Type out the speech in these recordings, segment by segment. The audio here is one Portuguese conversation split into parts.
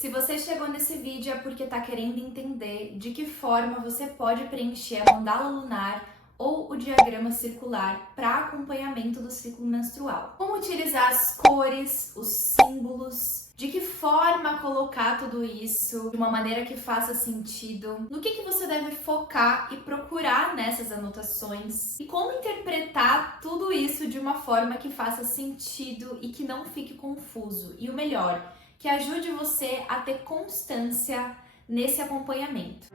Se você chegou nesse vídeo é porque está querendo entender de que forma você pode preencher a mandala lunar ou o diagrama circular para acompanhamento do ciclo menstrual. Como utilizar as cores, os símbolos, de que forma colocar tudo isso de uma maneira que faça sentido, no que você deve focar e procurar nessas anotações e como interpretar tudo isso de uma forma que faça sentido e que não fique confuso. E o melhor, que ajude você a ter constância nesse acompanhamento.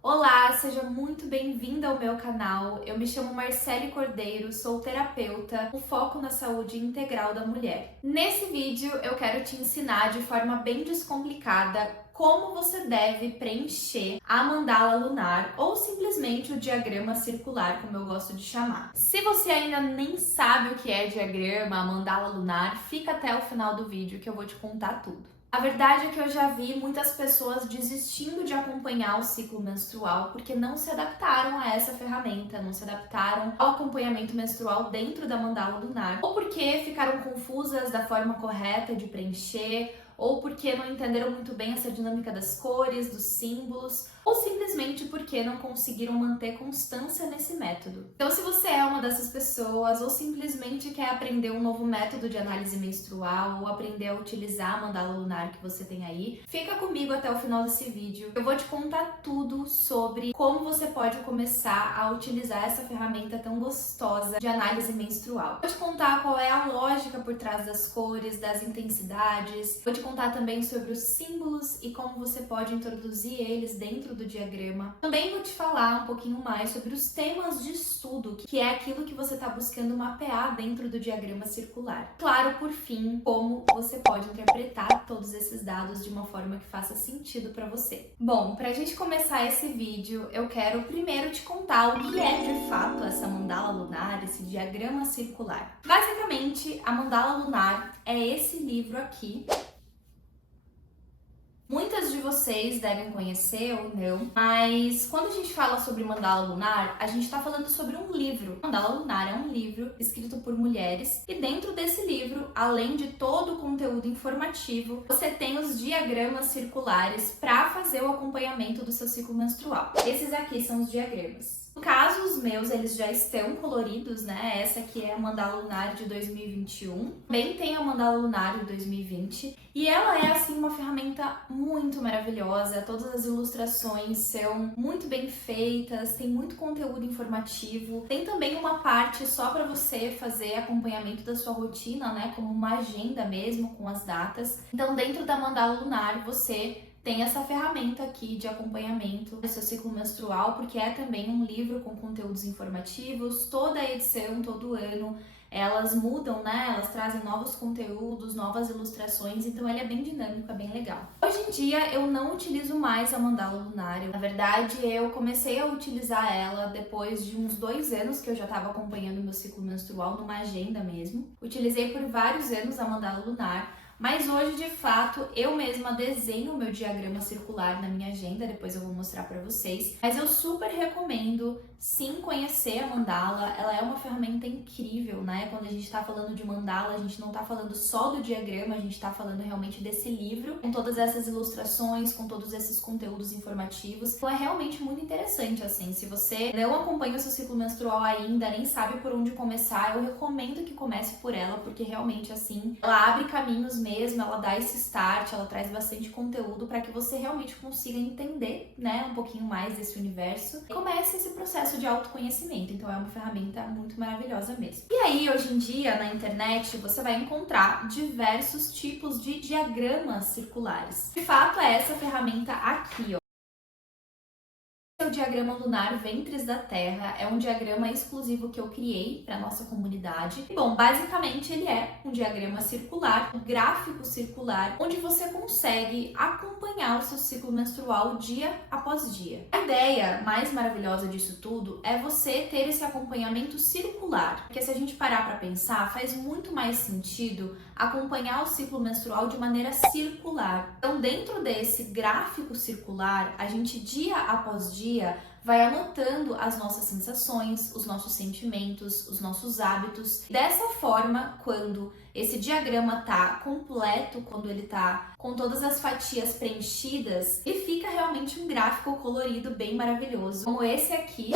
Olá, seja muito bem-vinda ao meu canal. Eu me chamo Marcele Cordeiro, sou terapeuta com foco na saúde integral da mulher. Nesse vídeo eu quero te ensinar de forma bem descomplicada como você deve preencher a mandala lunar ou simplesmente o diagrama circular, como eu gosto de chamar. Se você ainda nem sabe o que é diagrama, a mandala lunar, fica até o final do vídeo que eu vou te contar tudo. A verdade é que eu já vi muitas pessoas desistindo de acompanhar o ciclo menstrual porque não se adaptaram a essa ferramenta, não se adaptaram ao acompanhamento menstrual dentro da mandala lunar, ou porque ficaram confusas da forma correta de preencher, ou porque não entenderam muito bem essa dinâmica das cores, dos símbolos, ou simplesmente porque não conseguiram manter constância nesse método. Então, se você é uma dessas pessoas, ou simplesmente quer aprender um novo método de análise menstrual, ou aprender a utilizar a mandala lunar que você tem aí, fica comigo até o final desse vídeo. Eu vou te contar tudo sobre como você pode começar a utilizar essa ferramenta tão gostosa de análise menstrual. Vou te contar qual é a lógica por trás das cores, das intensidades. Vou te contar também sobre os símbolos e como você pode introduzir eles dentro do diagrama. Também vou te falar um pouquinho mais sobre os temas de estudo, que é aquilo que você está buscando mapear dentro do diagrama circular. Claro, por fim, como você pode interpretar todos esses dados de uma forma que faça sentido para você. Bom, para a gente começar esse vídeo, eu quero primeiro te contar o que é de fato essa mandala lunar, esse diagrama circular. Basicamente, a mandala lunar é esse livro aqui. Muitas de vocês devem conhecer ou não, mas quando a gente fala sobre mandala lunar, a gente está falando sobre um livro. Mandala lunar é um livro escrito por mulheres e dentro desse livro, além de todo o conteúdo informativo, você tem os diagramas circulares para fazer o acompanhamento do seu ciclo menstrual. Esses aqui são os diagramas. No caso, os meus, eles já estão coloridos, né? Essa aqui é a mandala lunar de 2021. Também tem a mandala lunar de 2020. E ela é, assim, uma ferramenta muito maravilhosa. Todas as ilustrações são muito bem feitas, tem muito conteúdo informativo. Tem também uma parte só para você fazer acompanhamento da sua rotina, né? Como uma agenda mesmo, com as datas. Então, dentro da mandala lunar, você tem essa ferramenta aqui de acompanhamento do seu ciclo menstrual, porque é também um livro com conteúdos informativos. Toda edição, todo ano, elas mudam, né? Elas trazem novos conteúdos, novas ilustrações, então ele é bem dinâmico, é bem legal. Hoje em dia eu não utilizo mais a mandala lunar. Na verdade, eu comecei a utilizar ela depois de uns 2 anos que eu já estava acompanhando meu ciclo menstrual numa agenda mesmo. Utilizei por vários anos a mandala lunar. Mas hoje, de fato, eu mesma desenho o meu diagrama circular na minha agenda, depois eu vou mostrar pra vocês. Mas eu super recomendo, sim, conhecer a mandala. Ela é uma ferramenta incrível, né? Quando a gente tá falando de mandala, a gente não tá falando só do diagrama, a gente tá falando realmente desse livro, com todas essas ilustrações, com todos esses conteúdos informativos. Então é realmente muito interessante, assim. Se você não acompanha o seu ciclo menstrual ainda, nem sabe por onde começar, eu recomendo que comece por ela, porque realmente, assim, ela abre caminhos mesmo, ela dá esse start, ela traz bastante conteúdo para que você realmente consiga entender, né, um pouquinho mais desse universo e comece esse processo de autoconhecimento. Então é uma ferramenta muito maravilhosa mesmo. E aí, hoje em dia, na internet, você vai encontrar diversos tipos de diagramas circulares. De fato, é essa ferramenta aqui, ó. O diagrama lunar Ventres da Terra é um diagrama exclusivo que eu criei para nossa comunidade. E, bom, basicamente ele é um diagrama circular, um gráfico circular, onde você consegue acompanhar o seu ciclo menstrual dia após dia. A ideia mais maravilhosa disso tudo é você ter esse acompanhamento circular, porque se a gente parar para pensar, faz muito mais sentido acompanhar o ciclo menstrual de maneira circular. Então, dentro desse gráfico circular, a gente dia após dia vai anotando as nossas sensações, os nossos sentimentos, os nossos hábitos. Dessa forma, quando esse diagrama tá completo, quando ele tá com todas as fatias preenchidas, ele fica realmente um gráfico colorido bem maravilhoso, como esse aqui,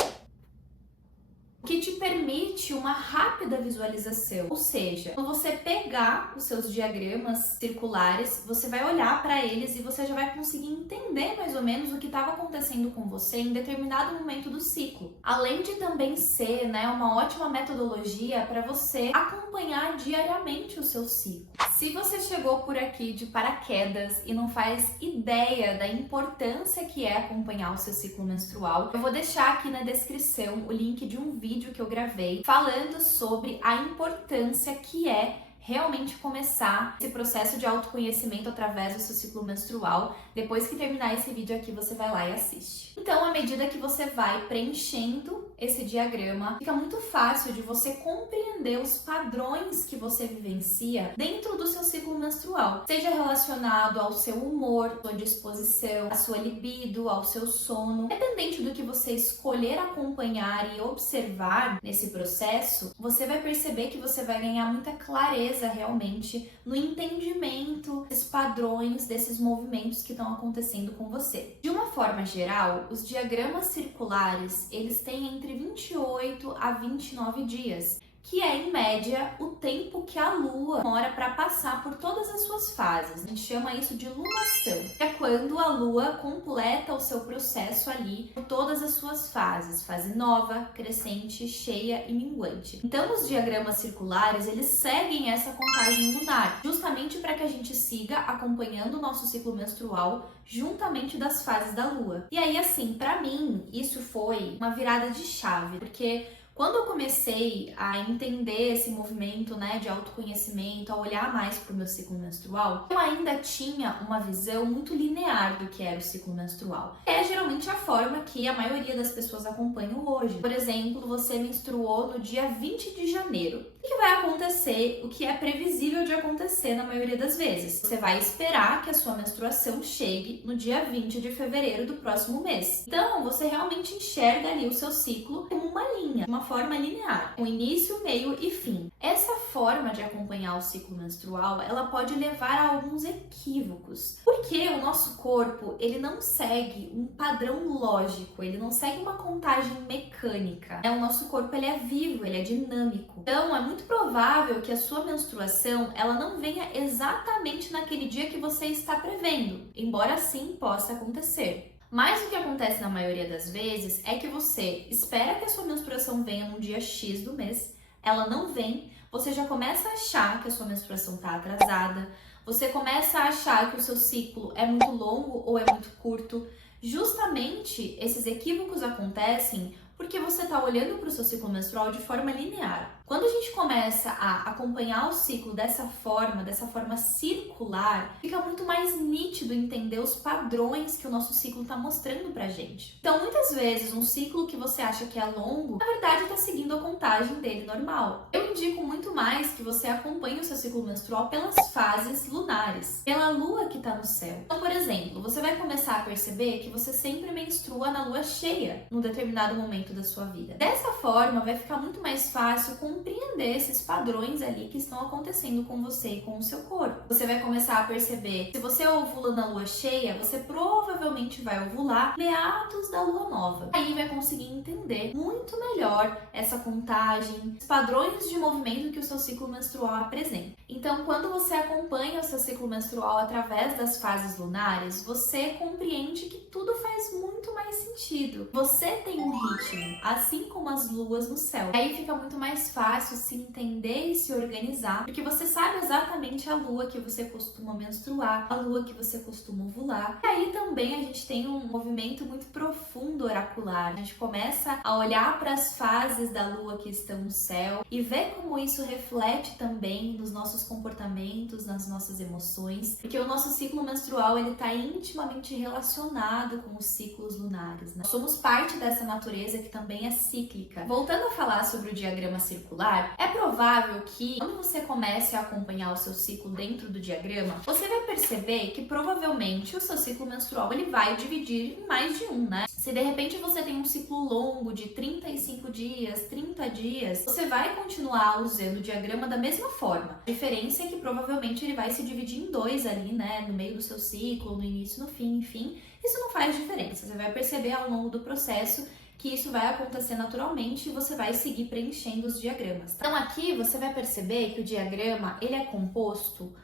que te permite uma rápida visualização. Ou seja, quando você pegar os seus diagramas circulares, você vai olhar para eles e você já vai conseguir entender mais ou menos o que estava acontecendo com você em determinado momento do ciclo. Além de também ser, uma ótima metodologia para você acompanhar diariamente o seu ciclo. Se você chegou por aqui de paraquedas e não faz ideia da importância que é acompanhar o seu ciclo menstrual, eu vou deixar aqui na descrição o link de um vídeo que eu gravei falando sobre a importância que é realmente começar esse processo de autoconhecimento através do seu ciclo menstrual. Depois que terminar esse vídeo aqui, você vai lá e assiste. Então, à medida que você vai preenchendo esse diagrama, fica muito fácil de você compreender os padrões que você vivencia dentro do seu ciclo menstrual, seja relacionado ao seu humor, sua disposição, à sua libido, ao seu sono. Independente do que você escolher acompanhar e observar nesse processo, você vai perceber que você vai ganhar muita clareza realmente no entendimento desses padrões, desses movimentos que estão acontecendo com você. De uma forma geral, os diagramas circulares, eles têm entre 28 a 29 dias, que é, em média, o tempo que a Lua demora para passar por todas as suas fases. A gente chama isso de lunação, que é quando a Lua completa o seu processo ali por todas as suas fases, fase nova, crescente, cheia e minguante. Então, os diagramas circulares, eles seguem essa contagem lunar, justamente para que a gente siga acompanhando o nosso ciclo menstrual juntamente das fases da Lua. E aí, assim, para mim, isso foi uma virada de chave, porque quando eu comecei a entender esse movimento, de autoconhecimento, a olhar mais para o meu ciclo menstrual, eu ainda tinha uma visão muito linear do que era o ciclo menstrual. É geralmente a forma que a maioria das pessoas acompanham hoje. Por exemplo, você menstruou no dia 20 de janeiro. O que vai acontecer? O que é previsível de acontecer na maioria das vezes? Você vai esperar que a sua menstruação chegue no dia 20 de fevereiro do próximo mês. Então, você realmente enxerga ali o seu ciclo como uma linha, uma forma linear, com início, meio e fim. Essa forma de acompanhar o ciclo menstrual, ela pode levar a alguns equívocos, porque o nosso corpo, ele não segue um padrão lógico, ele não segue uma contagem mecânica. O nosso corpo, ele é vivo, ele é dinâmico. Então, é muito provável que a sua menstruação, ela não venha exatamente naquele dia que você está prevendo, embora sim possa acontecer. Mas o que acontece na maioria das vezes é que você espera que a sua menstruação venha num dia X do mês, ela não vem, você já começa a achar que a sua menstruação está atrasada, você começa a achar que o seu ciclo é muito longo ou é muito curto. Justamente esses equívocos acontecem porque você está olhando para o seu ciclo menstrual de forma linear. Quando a gente começa a acompanhar o ciclo dessa forma circular, fica muito mais nítido entender os padrões que o nosso ciclo está mostrando pra gente. Então, muitas vezes, um ciclo que você acha que é longo, na verdade está seguindo a contagem dele normal. Eu indico muito mais que você acompanhe o seu ciclo menstrual pelas fases lunares, pela lua que está no céu. Então, por exemplo, você vai começar a perceber que você sempre menstrua na lua cheia, num determinado momento da sua vida. Dessa forma, vai ficar muito mais fácil compreender esses padrões ali que estão acontecendo com você e com o seu corpo. Você vai começar a perceber, se você ovula na lua cheia, você provavelmente vai ovular meados da lua nova. Aí vai conseguir entender muito melhor essa contagem, os padrões de movimento que o seu ciclo menstrual apresenta. Então, quando você acompanha o seu ciclo menstrual através das fases lunares, você compreende que tudo faz muito mais sentido. Você tem um ritmo, assim como as luas no céu. Aí fica muito mais fácil se entender e se organizar, porque você sabe exatamente a lua que você costuma menstruar, a lua que você costuma ovular. E aí também a gente tem um movimento muito profundo oracular. A gente começa a olhar para as fases da lua que estão no céu e ver como isso reflete também nos nossos comportamentos, nas nossas emoções, porque o nosso ciclo menstrual ele está intimamente relacionado com os ciclos lunares, né? Somos parte dessa natureza que também é cíclica. Voltando a falar sobre o diagrama circular, é provável que quando você comece a acompanhar o seu ciclo dentro do diagrama, você vai perceber que provavelmente o seu ciclo menstrual ele vai dividir em mais de um, né? Se de repente você tem um ciclo longo de 35 dias, 30 dias, você vai continuar usando o diagrama da mesma forma. A diferença é que provavelmente ele vai se dividir em dois ali, né? No meio do seu ciclo, no início, no fim, enfim. Isso não faz diferença. Você vai perceber ao longo do processo que isso vai acontecer naturalmente e você vai seguir preenchendo os diagramas. Tá? Então aqui você vai perceber que o diagrama ele é composto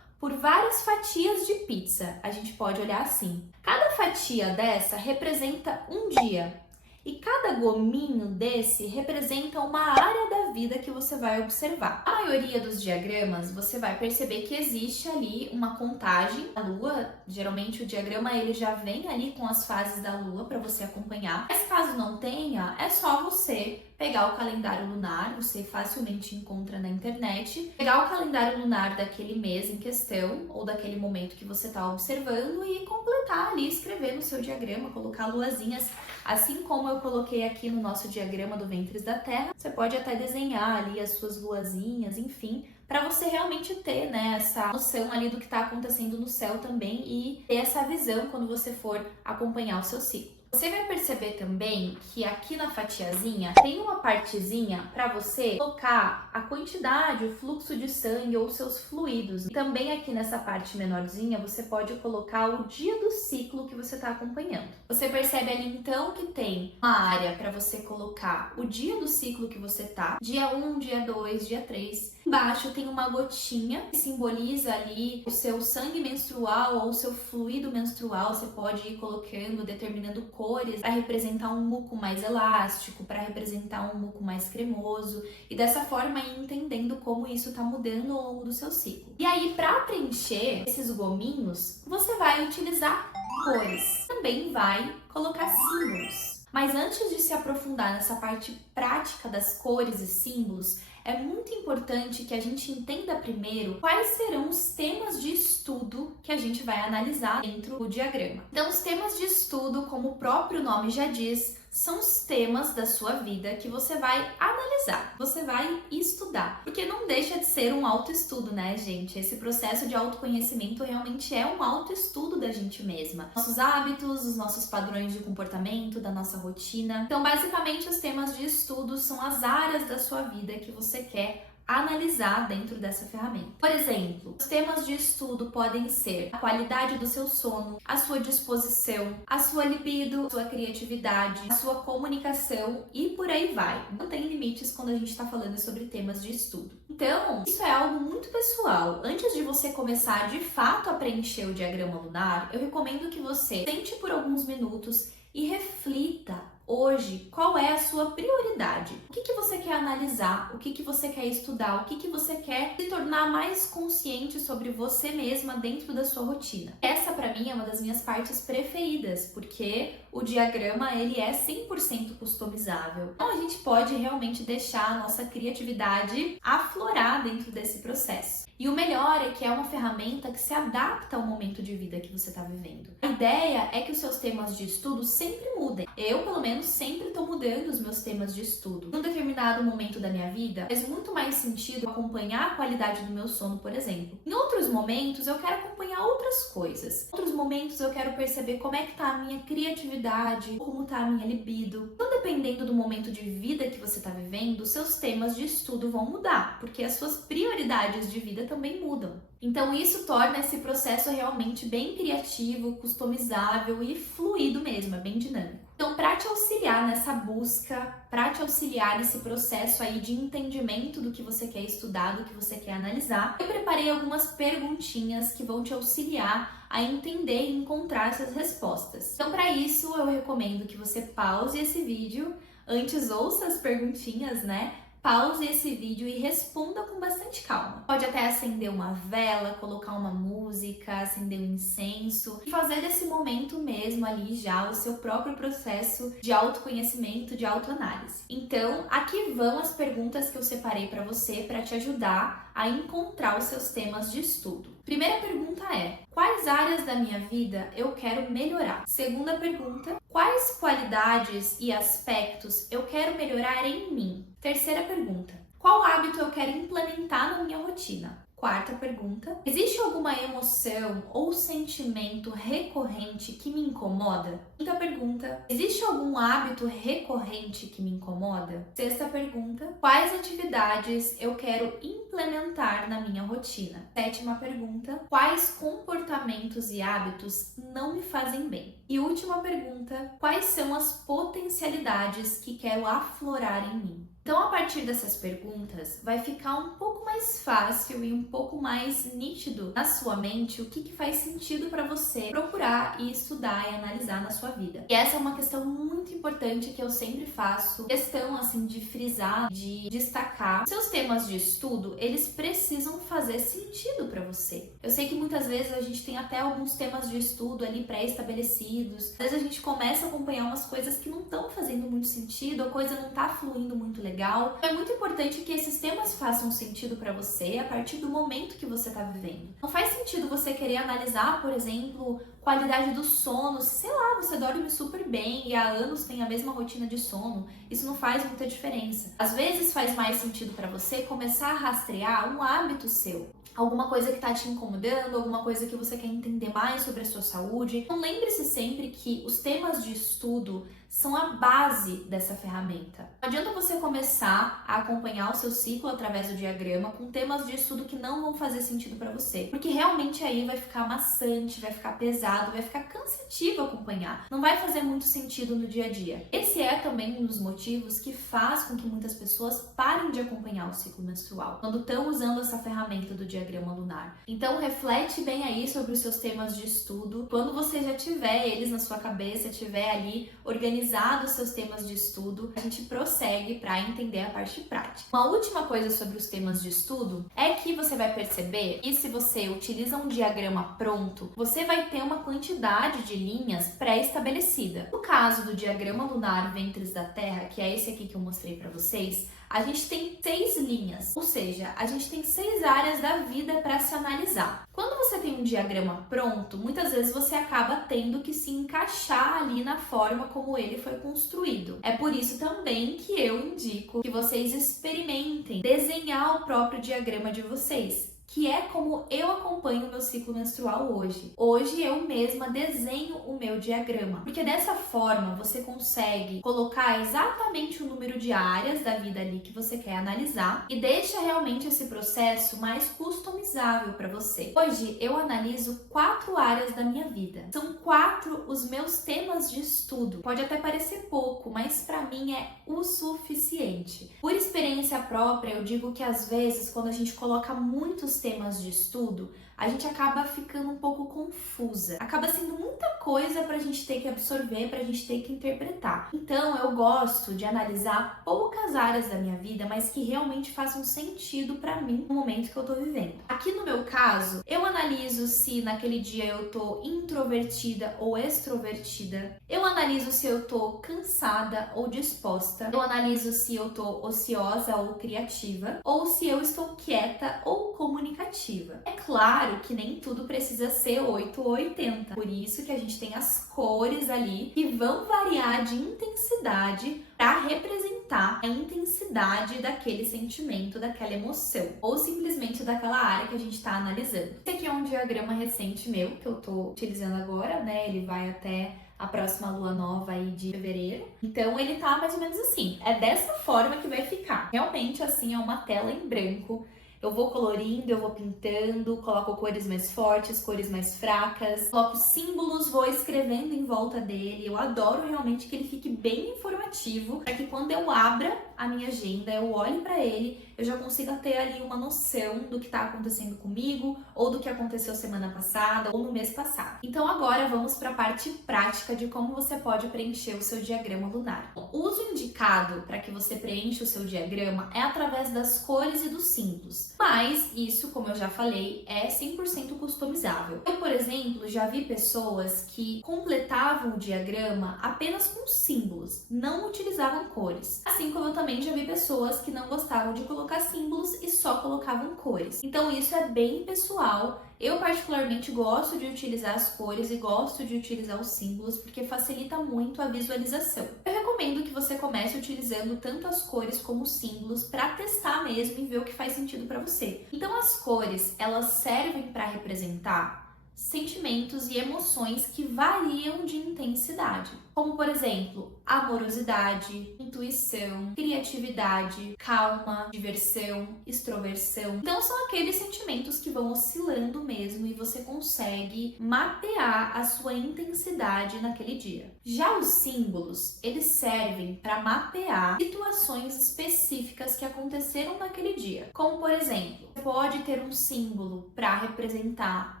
por várias fatias de pizza. A gente pode olhar assim. Cada fatia dessa representa um dia e cada gominho desse representa uma área da vida que você vai observar. A maioria dos diagramas você vai perceber que existe ali uma contagem da lua. Geralmente o diagrama ele já vem ali com as fases da lua para você acompanhar. Mas caso não tenha, é só você pegar o calendário lunar, você facilmente encontra na internet, pegar o calendário lunar daquele mês em questão ou daquele momento que você está observando e completar ali, escrever no seu diagrama, colocar luazinhas, assim como eu coloquei aqui no nosso diagrama do Ventres da Terra. Você pode até desenhar ali as suas luazinhas, enfim, para você realmente ter, né, essa noção ali do que está acontecendo no céu também e ter essa visão quando você for acompanhar o seu ciclo. Você vai perceber também que aqui na fatiazinha tem uma partezinha para você colocar a quantidade, o fluxo de sangue ou seus fluidos. E também aqui nessa parte menorzinha você pode colocar o dia do ciclo que você está acompanhando. Você percebe ali então que tem uma área para você colocar o dia do ciclo que você tá, dia 1, dia 2, dia 3. Embaixo tem uma gotinha que simboliza ali o seu sangue menstrual ou o seu fluido menstrual. Você pode ir colocando, determinando cores para representar um muco mais elástico, para representar um muco mais cremoso e dessa forma ir entendendo como isso está mudando ao longo do seu ciclo. E aí, para preencher esses gominhos, você vai utilizar cores. Também vai colocar símbolos. Mas antes de se aprofundar nessa parte prática das cores e símbolos, é muito importante que a gente entenda primeiro quais serão os temas de estudo que a gente vai analisar dentro do diagrama. Então, os temas de estudo, como o próprio nome já diz, são os temas da sua vida que você vai analisar, você vai estudar. Porque não deixa de ser um autoestudo, né, gente? Esse processo de autoconhecimento realmente é um autoestudo da gente mesma. Nossos hábitos, os nossos padrões de comportamento, da nossa rotina. Então, basicamente, os temas de estudo são as áreas da sua vida que você quer analisar dentro dessa ferramenta. Por exemplo, os temas de estudo podem ser a qualidade do seu sono, a sua disposição, a sua libido, a sua criatividade, a sua comunicação e por aí vai. Não tem limites quando a gente está falando sobre temas de estudo. Então, isso é algo muito pessoal. Antes de você começar de fato a preencher o diagrama lunar, eu recomendo que você sente por alguns minutos e reflita hoje qual é a sua prioridade. O que você quer analisar, o que você quer estudar, o que você quer se tornar mais consciente sobre você mesma dentro da sua rotina. Essa para mim é uma das minhas partes preferidas, porque o diagrama ele é 100% customizável. Então a gente pode realmente deixar a nossa criatividade aflorar dentro desse processo. E o melhor é que é uma ferramenta que se adapta ao momento de vida que você está vivendo. A ideia é que os seus temas de estudo sempre mudem. Eu, pelo menos, sempre estou mudando os meus temas de estudo. Num determinado momento da minha vida, faz muito mais sentido acompanhar a qualidade do meu sono, por exemplo. Em outros momentos, eu quero acompanhar outras coisas. Em outros momentos, eu quero perceber como é que está a minha criatividade, como está a minha libido. Então, dependendo do momento de vida que você está vivendo, seus temas de estudo vão mudar, porque as suas prioridades de vida também mudam. Então isso torna esse processo realmente bem criativo, customizável e fluido mesmo, é bem dinâmico. Então, para te auxiliar nessa busca, para te auxiliar nesse processo aí de entendimento do que você quer estudar, do que você quer analisar, eu preparei algumas perguntinhas que vão te auxiliar a entender e encontrar essas respostas. Então, para isso, eu recomendo que você pause esse vídeo, antes ouça as perguntinhas, né? Pause esse vídeo e responda com bastante calma. Pode até acender uma vela, colocar uma música, acender um incenso e fazer desse momento mesmo ali já o seu próprio processo de autoconhecimento, de autoanálise. Então, aqui vão as perguntas que eu separei para você para te ajudar a encontrar os seus temas de estudo. Primeira pergunta é: quais áreas da minha vida eu quero melhorar? Segunda pergunta: quais qualidades e aspectos eu quero melhorar em mim? Terceira pergunta: qual hábito eu quero implementar na minha rotina? Quarta pergunta: existe alguma emoção ou sentimento recorrente que me incomoda? Quinta pergunta: existe algum hábito recorrente que me incomoda? Sexta pergunta: quais atividades eu quero implementar na minha rotina? Sétima pergunta: quais comportamentos e hábitos não me fazem bem? E última pergunta: quais são as potencialidades que quero aflorar em mim? Então, a partir dessas perguntas, vai ficar um pouco mais fácil e um pouco mais nítido na sua mente o que faz sentido para você procurar e estudar e analisar na sua vida. E essa é uma questão muito importante que eu sempre faço questão assim de frisar, de destacar. Seus temas de estudo, eles precisam fazer sentido para você. Eu sei que muitas vezes a gente tem até alguns temas de estudo ali pré-estabelecidos. Às vezes a gente começa a acompanhar umas coisas que não estão fazendo muito sentido, a coisa não está fluindo muito legal. É muito importante que esses temas façam sentido para você a partir do momento que você está vivendo. Não faz sentido você querer analisar, por exemplo, qualidade do sono. Sei lá, você dorme super bem e há anos tem a mesma rotina de sono. Isso não faz muita diferença. Às vezes faz mais sentido para você começar a rastrear um hábito seu. Alguma coisa que está te incomodando, alguma coisa que você quer entender mais sobre a sua saúde. Então lembre-se sempre que os temas de estudo são a base dessa ferramenta. Não adianta você começar a acompanhar o seu ciclo através do diagrama com temas de estudo que não vão fazer sentido para você, porque realmente aí vai ficar maçante, vai ficar pesado, vai ficar cansativo acompanhar. Não vai fazer muito sentido no dia a dia. Esse é também um dos motivos que faz com que muitas pessoas parem de acompanhar o ciclo menstrual, quando estão usando essa ferramenta do diagrama lunar. Então reflete bem aí sobre os seus temas de estudo. Quando você já tiver eles na sua cabeça, tiver ali organizado os seus temas de estudo, a gente prossegue para entender a parte prática. Uma última coisa sobre os temas de estudo é que você vai perceber que se você utiliza um diagrama pronto, você vai ter uma quantidade de linhas pré-estabelecida. No caso do diagrama lunar Ventres da Terra, que é esse aqui que eu mostrei para vocês, a gente tem 6 linhas, ou seja, a gente tem 6 áreas da vida para se analisar. Quando você tem um diagrama pronto, muitas vezes você acaba tendo que se encaixar ali na forma como ele foi construído. É por isso também que eu indico que vocês experimentem desenhar o próprio diagrama de vocês, que é como eu acompanho o meu ciclo menstrual hoje. Hoje eu mesma desenho o meu diagrama, porque dessa forma você consegue colocar exatamente o número de áreas da vida ali que você quer analisar e deixa realmente esse processo mais customizável para você. Hoje eu analiso 4 áreas da minha vida. São 4 os meus temas de estudo. Pode até parecer pouco, mas para mim é o suficiente. Por experiência própria, eu digo que às vezes quando a gente coloca muitos temas de estudo, a gente acaba ficando um pouco confusa. Acaba sendo muita coisa pra gente ter que absorver, pra gente ter que interpretar. Então, eu gosto de analisar poucas áreas da minha vida, mas que realmente façam sentido pra mim no momento que eu tô vivendo. Aqui no meu caso, eu analiso se naquele dia eu tô introvertida ou extrovertida. Eu analiso se eu tô cansada ou disposta. Eu analiso se eu tô ociosa ou criativa, ou se eu estou quieta ou comunicativa. É claro que nem tudo precisa ser 8 ou 80. Por isso que a gente tem as cores ali que vão variar de intensidade para representar a intensidade daquele sentimento, daquela emoção, ou simplesmente daquela área que a gente está analisando. Esse aqui é um diagrama recente meu que eu tô utilizando agora, né? Ele vai até a próxima lua nova aí de fevereiro. Então ele tá mais ou menos assim. É dessa forma que vai ficar. Realmente assim é uma tela em branco. Eu vou colorindo, eu vou pintando, coloco cores mais fortes, cores mais fracas, coloco símbolos, vou escrevendo em volta dele. Eu adoro realmente que ele fique bem informativo, para que quando eu abra a minha agenda, eu olhe para ele, eu já consiga ter ali uma noção do que está acontecendo comigo, ou do que aconteceu semana passada, ou no mês passado. Então agora vamos para a parte prática de como você pode preencher o seu diagrama lunar. O uso indicado para que você preencha o seu diagrama é através das cores e dos símbolos. Mas isso, como eu já falei, é 100% customizável. Eu, por exemplo, já vi pessoas que completavam o diagrama apenas com símbolos, não utilizavam cores. Assim como eu também já vi pessoas que não gostavam de colocar colocar símbolos e só colocavam cores. Então isso é bem pessoal. Eu particularmente gosto de utilizar as cores e gosto de utilizar os símbolos porque facilita muito a visualização. Eu recomendo que você comece utilizando tanto as cores como os símbolos para testar mesmo e ver o que faz sentido para você. Então as cores, elas servem para representar sentimentos e emoções que variam de intensidade, como por exemplo, amorosidade, intuição, criatividade, calma, diversão, extroversão. Então são aqueles sentimentos que vão oscilando mesmo e você consegue mapear a sua intensidade naquele dia. Já os símbolos, eles servem para mapear situações específicas que aconteceram naquele dia, como por exemplo, você pode ter um símbolo para representar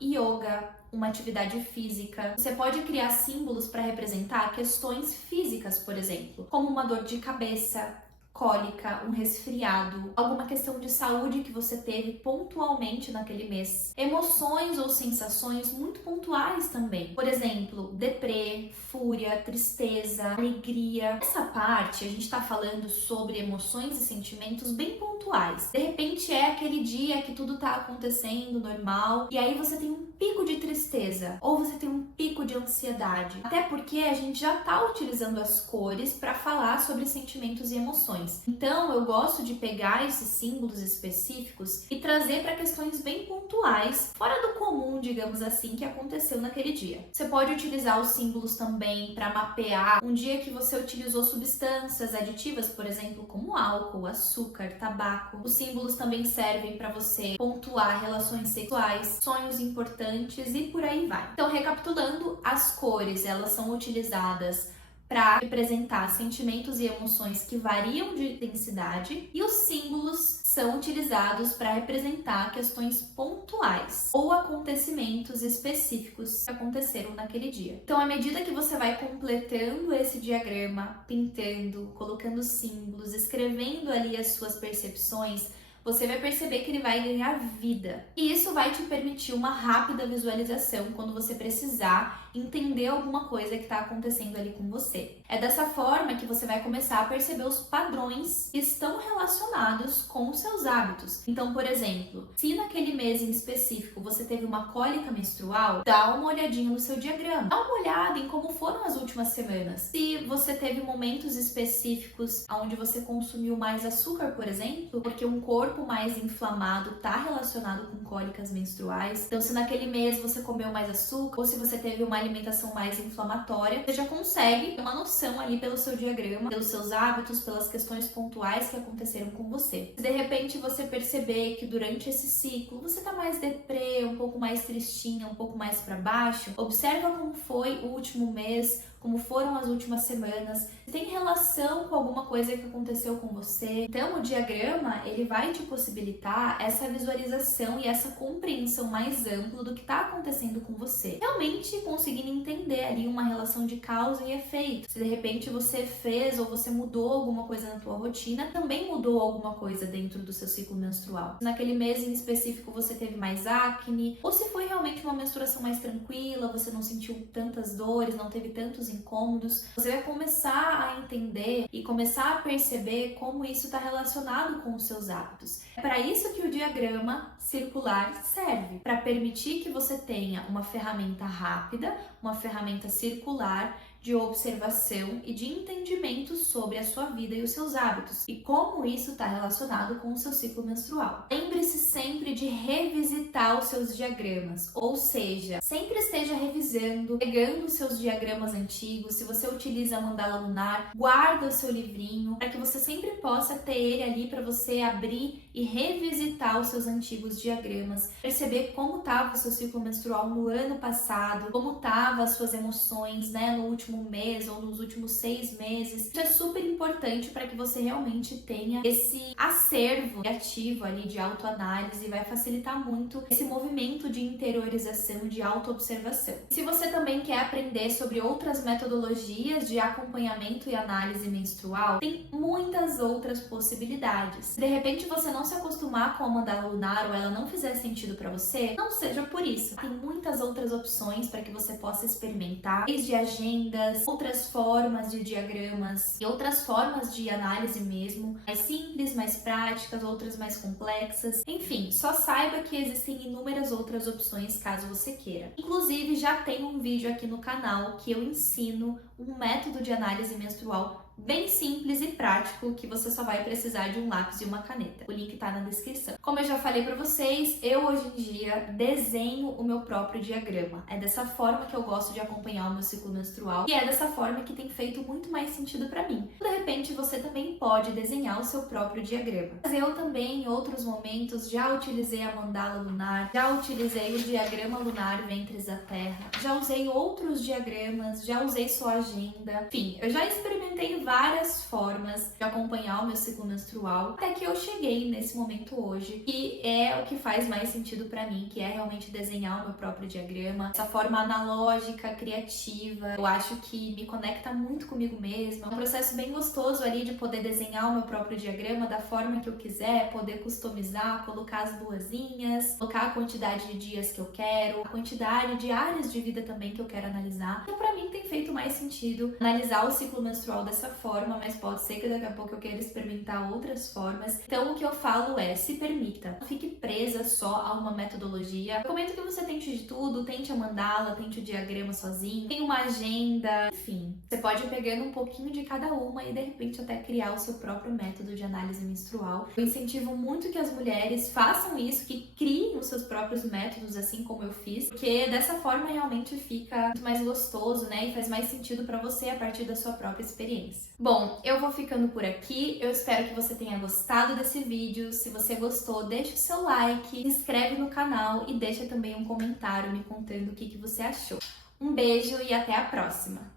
yoga, uma atividade física. Você pode criar símbolos para representar questões físicas, por exemplo, como uma dor de cabeça, cólica, um resfriado, alguma questão de saúde que você teve pontualmente naquele mês. Emoções ou sensações muito pontuais também. Por exemplo, deprê, fúria, tristeza, alegria. Essa parte a gente está falando sobre emoções e sentimentos bem pontuais. De repente é aquele dia que tudo está acontecendo normal e aí você tem um pico de tristeza ou você tem um pico de ansiedade. Até porque a gente já está utilizando as cores para falar sobre sentimentos e emoções. Então, eu gosto de pegar esses símbolos específicos e trazer para questões bem pontuais, fora do comum, digamos assim, que aconteceu naquele dia. Você pode utilizar os símbolos também para mapear um dia que você utilizou substâncias aditivas, por exemplo, como álcool, açúcar, tabaco. Os símbolos também servem para você pontuar relações sexuais, sonhos importantes e por aí vai. Então, recapitulando, as cores, elas são utilizadas para representar sentimentos e emoções que variam de intensidade e os símbolos são utilizados para representar questões pontuais ou acontecimentos específicos que aconteceram naquele dia. Então, à medida que você vai completando esse diagrama, pintando, colocando símbolos, escrevendo ali as suas percepções, você vai perceber que ele vai ganhar vida. E isso vai te permitir uma rápida visualização quando você precisar entender alguma coisa que está acontecendo ali com você. É dessa forma que você vai começar a perceber os padrões que estão relacionados com os seus hábitos. Então, por exemplo, se naquele mês em específico você teve uma cólica menstrual, dá uma olhadinha no seu diagrama. Dá uma olhada em como foram as últimas semanas. Se você teve momentos específicos onde você consumiu mais açúcar, por exemplo, porque um corpo mais inflamado está relacionado com cólicas menstruais. Então, se naquele mês você comeu mais açúcar ou se você teve uma alimentação mais inflamatória, você já consegue ter uma noção ali pelo seu diagrama, pelos seus hábitos, pelas questões pontuais que aconteceram com você. Se de repente você perceber que durante esse ciclo você tá mais deprê, um pouco mais tristinha, um pouco mais para baixo, observa como foi o último mês, como foram as últimas semanas, se tem relação com alguma coisa que aconteceu com você. Então, o diagrama, ele vai te possibilitar essa visualização e essa compreensão mais ampla do que está acontecendo com você. Realmente conseguindo entender ali uma relação de causa e efeito. Se de repente você fez ou você mudou alguma coisa na tua rotina, também mudou alguma coisa dentro do seu ciclo menstrual. Se naquele mês em específico você teve mais acne, ou se foi realmente uma menstruação mais tranquila, você não sentiu tantas dores, não teve tantos incômodos, você vai começar a entender e começar a perceber como isso está relacionado com os seus hábitos. É para isso que o diagrama circular serve, para permitir que você tenha uma ferramenta rápida, uma ferramenta circular de observação e de entendimento sobre a sua vida e os seus hábitos e como isso está relacionado com o seu ciclo menstrual. Lembre-se sempre de revisitar os seus diagramas, ou seja, sempre esteja revisando, pegando os seus diagramas antigos. Se você utiliza a mandala lunar, guarda o seu livrinho para que você sempre possa ter ele ali para você abrir e revisitar os seus antigos diagramas, perceber como estava o seu ciclo menstrual no ano passado, como estavam as suas emoções, no último mês ou nos últimos 6 meses. Isso é super importante para que você realmente tenha esse acervo ativo ali de autoanálise e vai facilitar muito esse movimento de interiorização, de autoobservação. Se você também quer aprender sobre outras metodologias de acompanhamento e análise menstrual, tem muitas outras possibilidades. Se de repente você não se acostumar com a mandala lunar ou ela não fizer sentido para você, não seja por isso. Tem muitas outras opções para que você possa experimentar, desde agenda, agendas, outras formas de diagramas e outras formas de análise mesmo, mais simples, mais práticas, outras mais complexas. Enfim, só saiba que existem inúmeras outras opções caso você queira. Inclusive, já tem um vídeo aqui no canal que eu ensino um método de análise menstrual bem simples e prático, que você só vai precisar de um lápis e uma caneta. O link tá na descrição. Como eu já falei pra vocês, eu hoje em dia desenho o meu próprio diagrama. É dessa forma que eu gosto de acompanhar o meu ciclo menstrual e é dessa forma que tem feito muito mais sentido pra mim. De repente, você também pode desenhar o seu próprio diagrama. Mas eu também, em outros momentos, já utilizei a mandala lunar, já utilizei o diagrama lunar ventres da Terra, já usei outros diagramas, já usei sua agenda. Enfim, eu já experimentei várias formas de acompanhar o meu ciclo menstrual, até que eu cheguei nesse momento hoje, que é o que faz mais sentido pra mim, que é realmente desenhar o meu próprio diagrama, essa forma analógica, criativa. Eu acho que me conecta muito comigo mesma. É um processo bem gostoso ali de poder desenhar o meu próprio diagrama da forma que eu quiser, poder customizar, colocar as luazinhas, colocar a quantidade de dias que eu quero, a quantidade de áreas de vida também que eu quero analisar. Então, pra mim tem feito mais sentido analisar o ciclo menstrual dessa forma, mas pode ser que daqui a pouco eu queira experimentar outras formas. Então o que eu falo é, se permita, não fique presa só a uma metodologia. Eu recomendo que você tente de tudo, tente a mandala, tente o diagrama sozinho, tenha uma agenda, enfim. Você pode ir pegando um pouquinho de cada uma e de repente até criar o seu próprio método de análise menstrual. Eu incentivo muito que as mulheres façam isso, que criem os seus próprios métodos, assim como eu fiz, porque dessa forma realmente fica muito mais gostoso, né? E faz mais sentido pra você a partir da sua própria experiência. Bom, eu vou ficando por aqui, eu espero que você tenha gostado desse vídeo. Se você gostou, deixa o seu like, se inscreve no canal e deixa também um comentário me contando o que você achou. Um beijo e até a próxima!